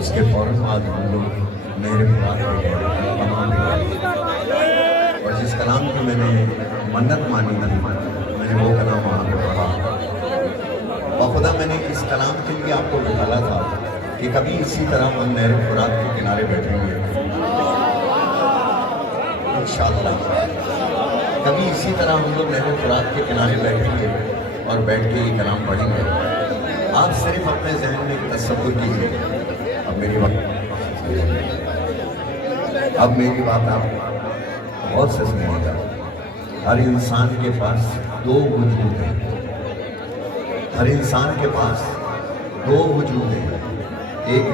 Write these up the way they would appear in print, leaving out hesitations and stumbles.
اس کے فوراً بعد ہم لوگ نہر فرات پہ گئے، تمام گئے، اور جس کلام کی میں نے منت مانی تھی میں نے وہ کلام وہاں پہ پڑھا۔ بخدا میں نے اس کلام کے لیے آپ کو بتایا تھا کہ کبھی اسی طرح ہم نہر فرات کے کنارے بیٹھیں گے انشاءاللہ، کبھی اسی طرح ہم لوگ نہر فرات کے کنارے بیٹھیں گے اور بیٹھ کے یہ کلام پڑھیں گے۔ آپ صرف اپنے ذہن میں ایک تصور کیجیے۔ اب میری بات آپ بہت سے سنیے گا۔ ہر انسان کے پاس دو وجود ہیں، ہر انسان کے پاس دو وجود ہیں، ایک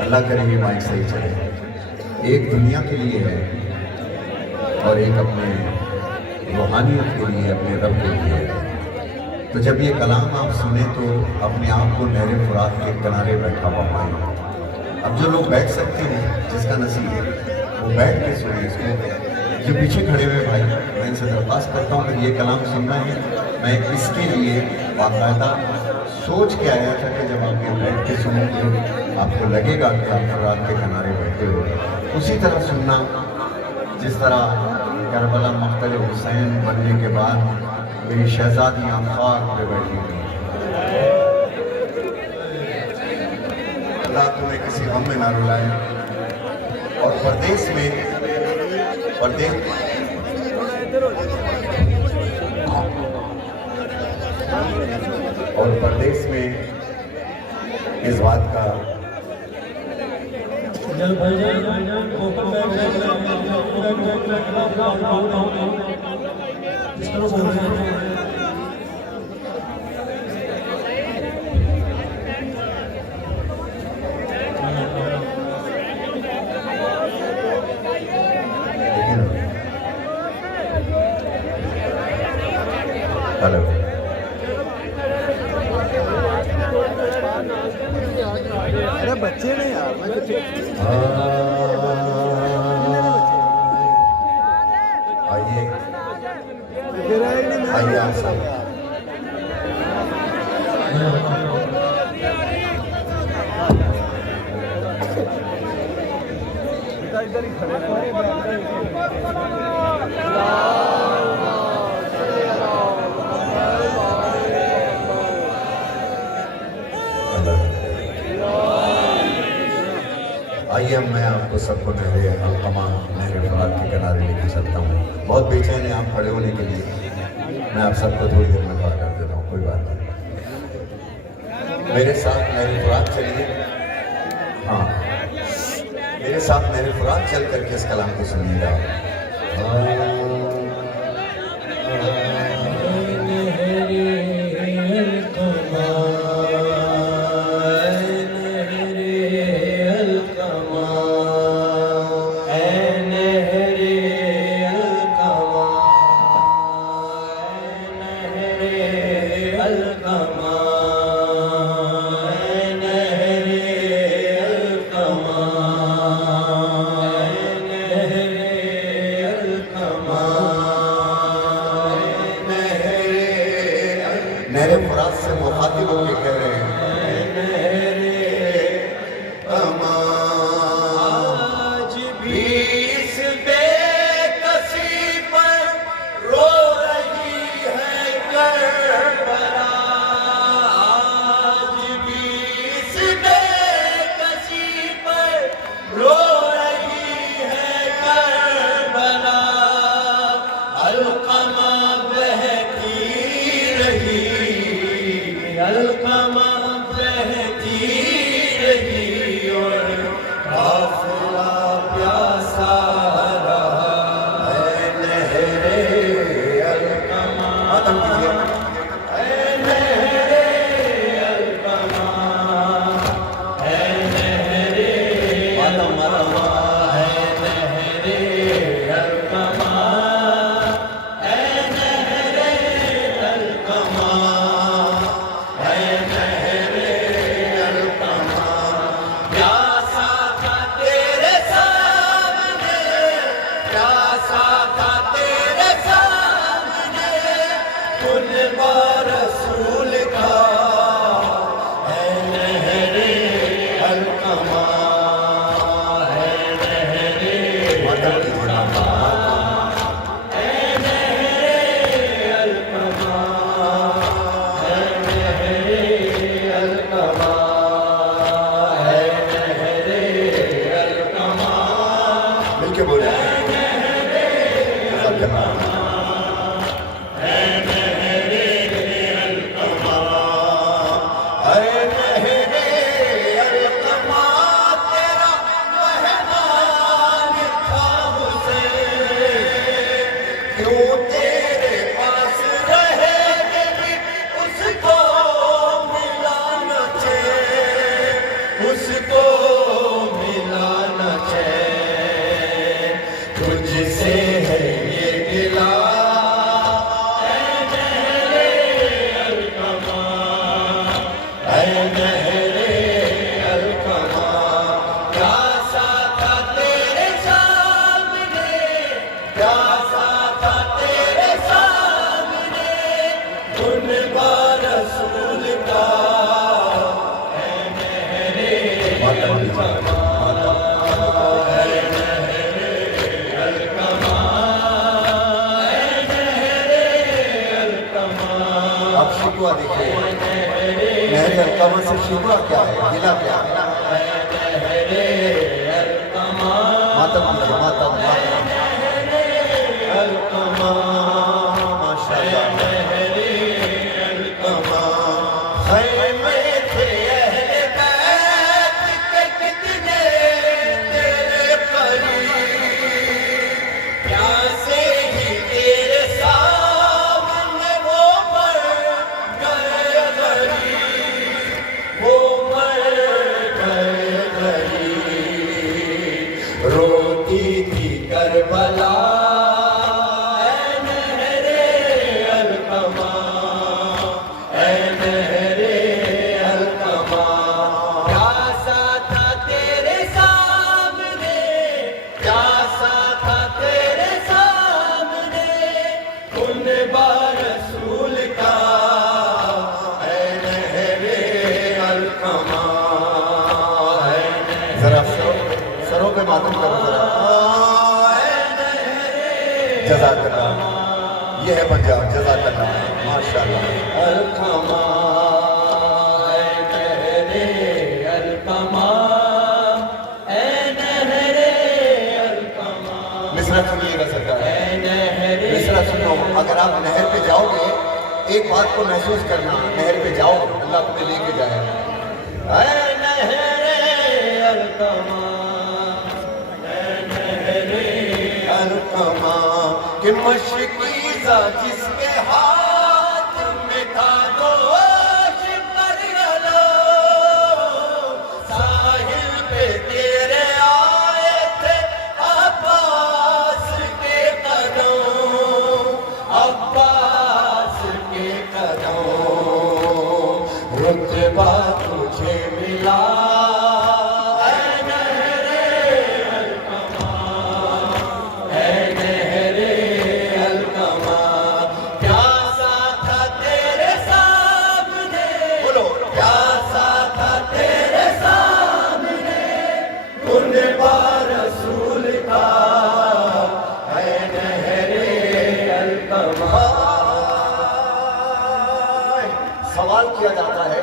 اللہ کرے یہ مائک صحیح چلے، ایک دنیا کے لیے ہے اور ایک اپنے روحانیت کے لیے، اپنے رب کے لیے ہے۔ تو جب یہ کلام آپ سنیں تو اپنے آپ کو نہر فرات کے کنارے بیٹھا ہوا پائیں۔ اب جو لوگ بیٹھ سکتے ہیں، جس کا نصیب ہے وہ بیٹھ کے سنیں اس کو۔ جو پیچھے کھڑے ہوئے بھائی، میں ان سے درخواست کرتا ہوں کہ یہ کلام سننا ہے، میں اس کے لیے باقاعدہ سوچ کے آیا تھا کہ جب آپ یہ بیٹھ کے سنیں گے آپ کو لگے گا کہ آپ فرات کے کنارے بیٹھے ہو، اسی طرح سننا جس طرح کربلا مقتل حسین بننے کے بعد میری شہزادیاں خاک پہ بیٹھی ہوئی، اللہ تمہیں کسی غم میں نہ رلائے۔ اور پردیس میں اس بات کا ارے بچے نے یار آئیے آپ سب ادھر ہی کھڑے آئیے اب میں آپ کو سب کو نہر القمہ نہر فرات کے کنارے لے کے چلتا ہوں۔ بہت بے چین ہیں آپ کھڑے ہونے کے لیے، میں آپ سب کو تھوڑی دیر میں کھڑا کر دیتا ہوں، کوئی بات نہیں۔ میرے ساتھ نہر فرات چلیے، ہاں میرے ساتھ نہر فرات چل کر کے اس کلام کو سنیے گا۔ نہر فرات سے مخاطب ہو کے کہہ رہے ہیں آج بھی اس بے کسی پر رو رہی ہے کربلا، آج بھی اس بے کسی پر رو رہی ہے کربلا، القمہ بہتی رہی، القمہ بہتی رہی اور قافلہ پیاسا رہا ہے نہر القمہ۔ ختم کیجئے۔ اے نہر القمہ، اے نہر القمہ، ہے نہر القمہ، اے نہر القمہ، اے نہر القمہ، پیاسا تھا تیرا آپ شکوہ دیکھیں نہر القمہ سے شکوہ کیا ہے گلہ کیا ہے ماتم ماتم روتی تھی کربلا اے نہر القمہ اے نہر القمہ پیاسا تھا تیرے سامنے پیاسا تھا تیرے سامنے کنبہ رسول کا اے نہر القمہ ذرا سروں پہ ماتم کرو ذرا جزاک اللہ یہ ہے پنجاب جزاک اللہ ماشاءاللہ القمہ اے نہر القمہ اے نہر القمہ مصرع سنیے گا سرکار مصرع سنو اگر آپ نہر پہ جاؤ گے ایک بات کو محسوس کرنا نہر پہ جاؤ اللہ تمہیں لے کے جائے اے نہر القمہ القمہ کہ مشکیزہ جس کے ہاتھ میں تھا دوش پر گلو ساحل پہ تیرے آئے تھے عباس کے قدم عباس کے قدم رتبہ تجھے ملا سوال کیا جاتا ہے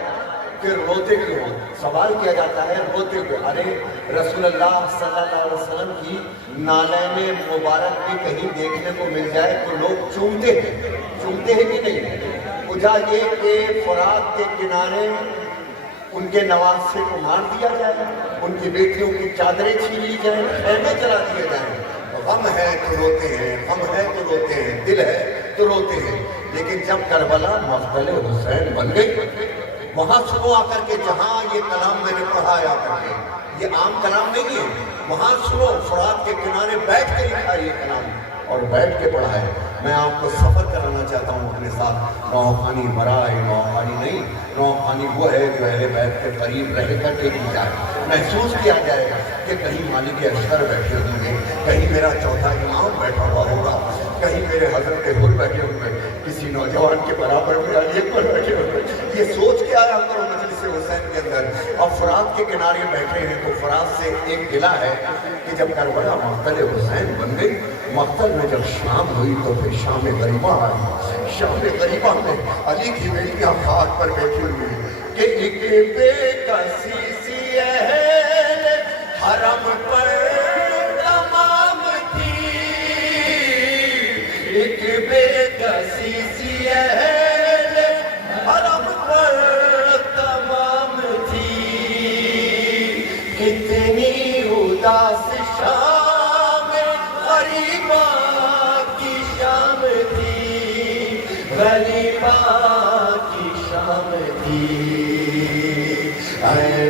کہ روتے کیوں ہو سوال کیا جاتا ہے روتے ہوئے ارے رسول اللہ صلی اللہ علیہ وسلم کی نالین مبارک بھی کہیں دیکھنے کو مل جائے تو لوگ چومتے ہیں کہ نہیں وجہ یہ کہ فرات کے کنارے ان کے نواسے کو مار دیا جائے ان کی بیٹیوں کی چادریں چھین لی جائیں خیمے چلا دیے جائیں غم ہے تو روتے ہیں غم ہے تو روتے ہیں دل ہے تو روتے ہیں لیکن جب کربلا مقتل حسین بن گئی وہاں سنو آ کر کے جہاں یہ کلام میں نے پڑھا آ کر کے یہ عام کلام نہیں ہے وہاں سنو فرات کے کنارے بیٹھ کے لکھا یہ کلام اور بیٹھ کے پڑھا ہے میں آپ کو سفر کرانا چاہتا ہوں اپنے ساتھ روحانی برائے روحانی نہیں روحانی وہ ہے جو اہل بیت کے قریب رہ کر کے کی جائے محسوس کیا جائے گا کہ کہیں مالک اشتر بیٹھے ہوں گے کہیں میرا چوتھا امام بیٹھا ہوا ہوگا کہیں میرے حضرت حل بیٹھے ہوئے کسی نوجوان کے برابر میں علی اکبر بیٹھے ہوئے یہ سوچ کے آیا کرو مجلس حسین کے اندر اب فرات کے کنارے بیٹھے ہیں تو فرات سے ایک قلعہ ہے کہ جب کربلا مقتل حسین بن گئی مقتل میں جب شام ہوئی تو پھر شام غریبہ آئی شام غریبہ میں علی کی بیٹیاں خاک پر بیٹھی ہوئی کہ ایک بے کسی سی اہل حرم پر تمام تھی ایک بے کسی سی اہل حرم پر تمام تھی کتنی اداس شام غریبہ کی شام تھی غریبہ کی شام تھی اے